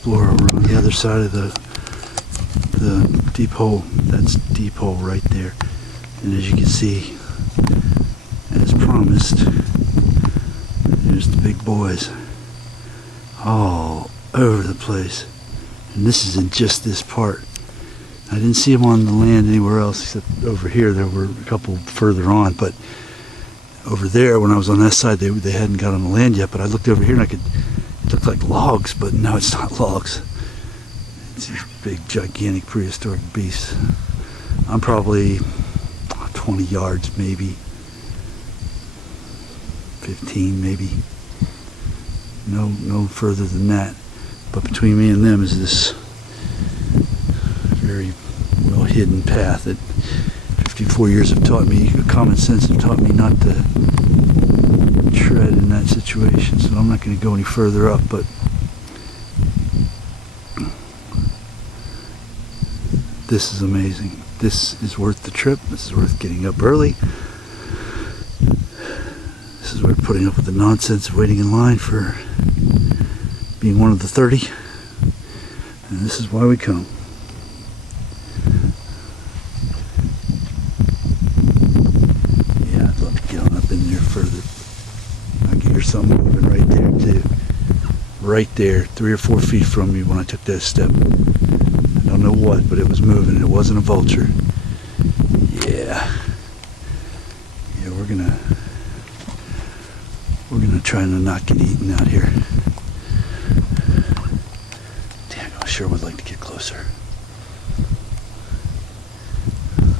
explore over on the other side of the deep hole. That's deep hole right there. And as you can see, as promised, there's the big boys all over the place. And this is in just this part. I didn't see them on the land anywhere else except over here. There were a couple further on, but over there when I was on that side they hadn't got on the land yet. But I looked over here and it looked like logs, but no, it's not logs. It's these big gigantic prehistoric beasts. I'm probably 20 yards, maybe 15, maybe no further than that. But between me and them is this very well hidden path that 54 years have taught me, common sense have taught me not to tread in that situation. So I'm not going to go any further up, but this is amazing. This is worth the trip. This is worth getting up early. This is worth putting up with the nonsense of waiting in line for being one of the 30. And this is why we come. Yeah, I'd love to get on up in there further. I can hear something moving right there too. Right there, 3 or 4 feet from me when I took that step. I don't know what, but it was moving and it wasn't a vulture. Yeah. Yeah, we're gonna try to not get eaten out here. Damn, I sure would like to get closer. On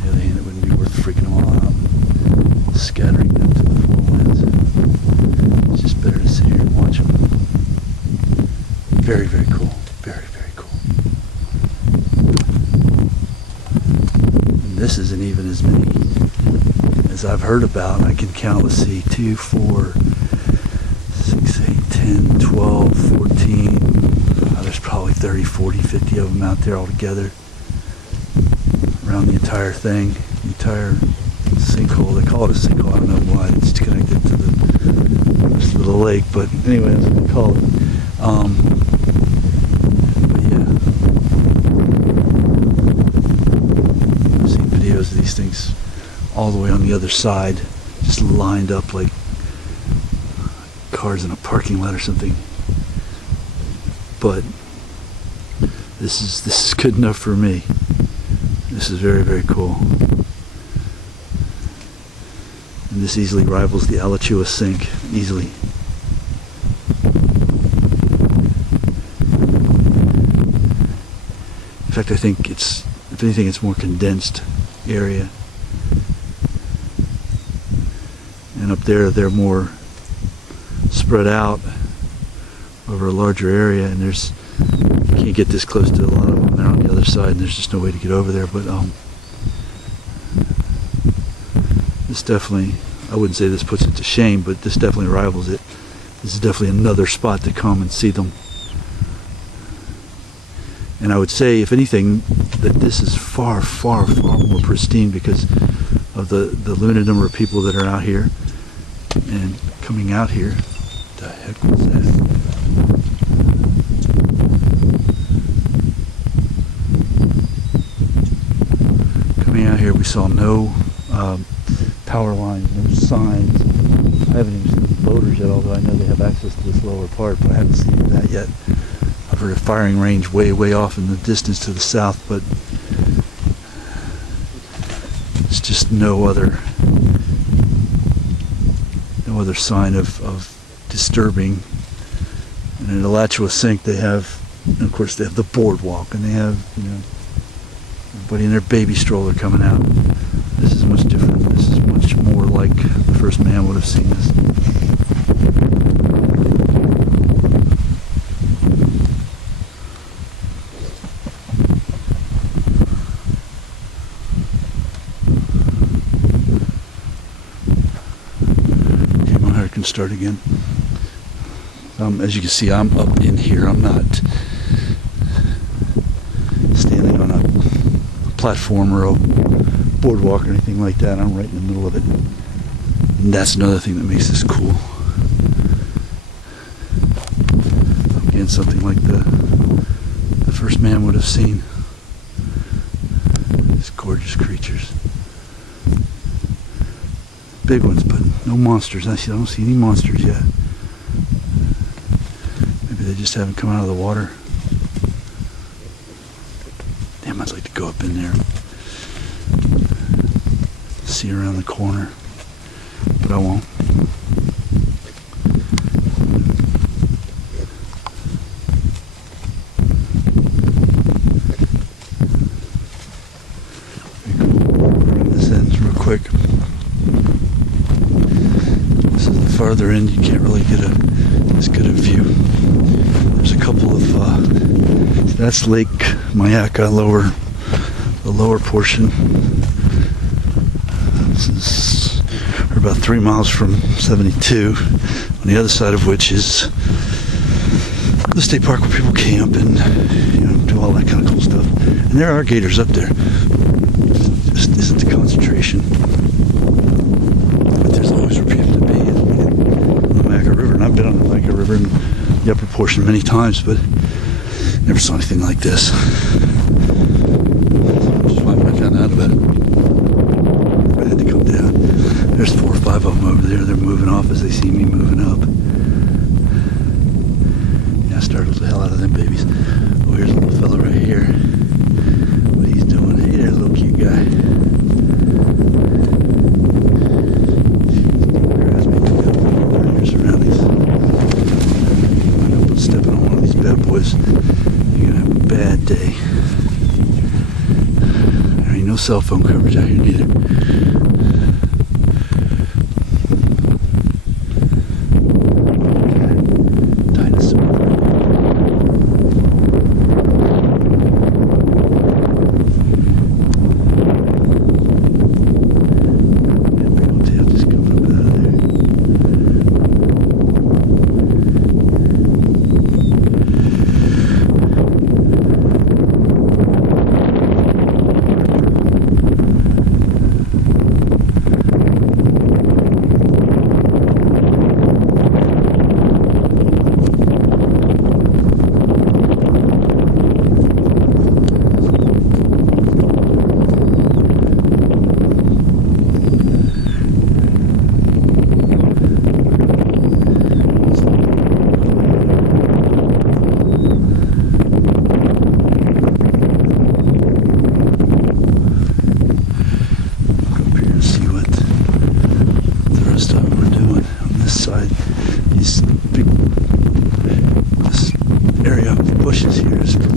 the other hand, it wouldn't be worth freaking them all out, scattering them to the four winds. It's just better to sit here and watch them. Very, very cool. Very, very cool. And this isn't even as many as I've heard about. I can count, let's see, 2, 4, 6, 8, 10, 12, 14. There's probably 30, 40, 50 of them out there altogether. Around the entire thing, the entire sinkhole. They call it a sinkhole. I don't know why. It's connected to the lake, but anyway, that's what they call it. But yeah, I've seen videos of these things all the way on the other side, just lined up like cars in a parking lot or something. But this is good enough for me. This is very, very cool. And this easily rivals the Alligators sink, easily. In fact, I think it's, if anything, it's more condensed area. And up there, they're more spread out over a larger area, and there's, you can't get this close to a lot of them. They're on the other side, and there's just no way to get over there. But this definitely, I wouldn't say this puts it to shame, but this definitely rivals it. This is definitely another spot to come and see them. And I would say, if anything, that this is far, far, far more pristine because of the limited number of people that are out here and coming out here. What the heck was that? Coming out here, we saw no power lines, no signs. I haven't even seen the boaters yet, although I know they have access to this lower part, but I haven't seen that yet. I've heard a firing range way, way off in the distance to the south, but it's just no other sign of disturbing. And in Alligators sink, they have, and of course, they have the boardwalk, and they have, you know, everybody in their baby stroller coming out. This is much different. This is much more like the first man would have seen this. Can start again. As you can see, I'm up in here. I'm not standing on a platform or a boardwalk or anything like that. I'm right in the middle of it. And that's another thing that makes this cool. Again, something like the first man would have seen. These gorgeous creatures. Big ones, but no monsters. I don't see any monsters yet. Maybe they just haven't come out of the water. Damn, I'd like to go up in there. See around the corner. But I won't. This ends real quick. This is the farther end. You can't really get as good a view. There's a couple of that's Lake Myakka, the lower portion. This is we're about 3 miles from 72, on the other side of which is the state park where people camp and do all that kind of cool stuff. And there are gators up there. Just isn't the concentration. But there's always reputed to be in the Myakka River, and I've been on the Myakka River in the upper portion many times, but never saw anything like this. Which is why I found out about it. I had to come down. There's 4 or 5 of them over there. They're moving off as they see me moving up. Yeah, I startled the hell out of them babies. Oh, here's a little fella right here. What he's doing. Hey, there's a little cute guy. Grabs me. Learn your surroundings. I'm stepping on one of these bad boys. You're gonna have a bad day. There ain't no cell phone coverage out here neither.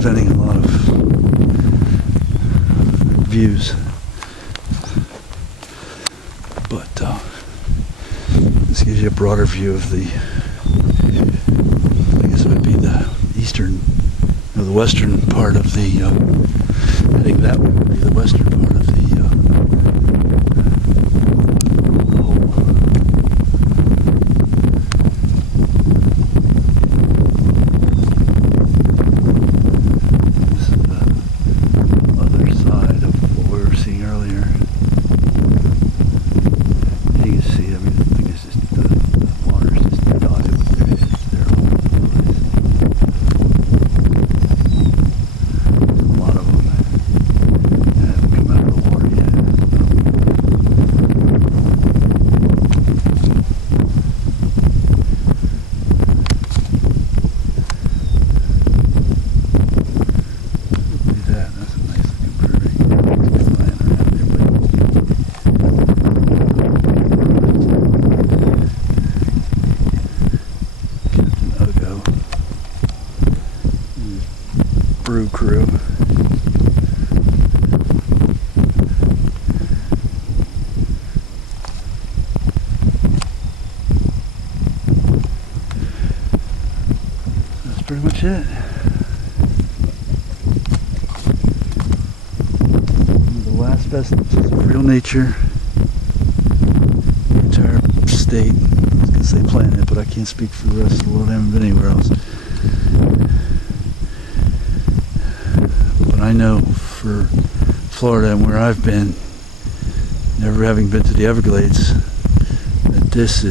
Preventing a lot of views, but this gives you a broader view of the, I guess it would be the eastern, or the western part of the, I think that would be the western part of the brew crew. That's pretty much it. The last vestiges of real nature. The entire state. I was going to say planet, but I can't speak for the rest of the world. I haven't been anywhere else. But I know for Florida and where I've been, never having been to the Everglades, that this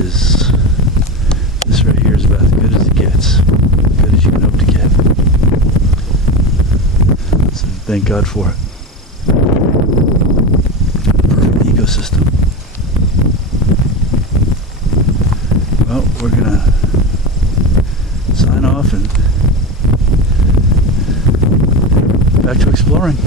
right here is about as good as it gets. As good as you can hope to get. thank God for it. Perfect ecosystem. Well, we're gonna sign off and back to exploring.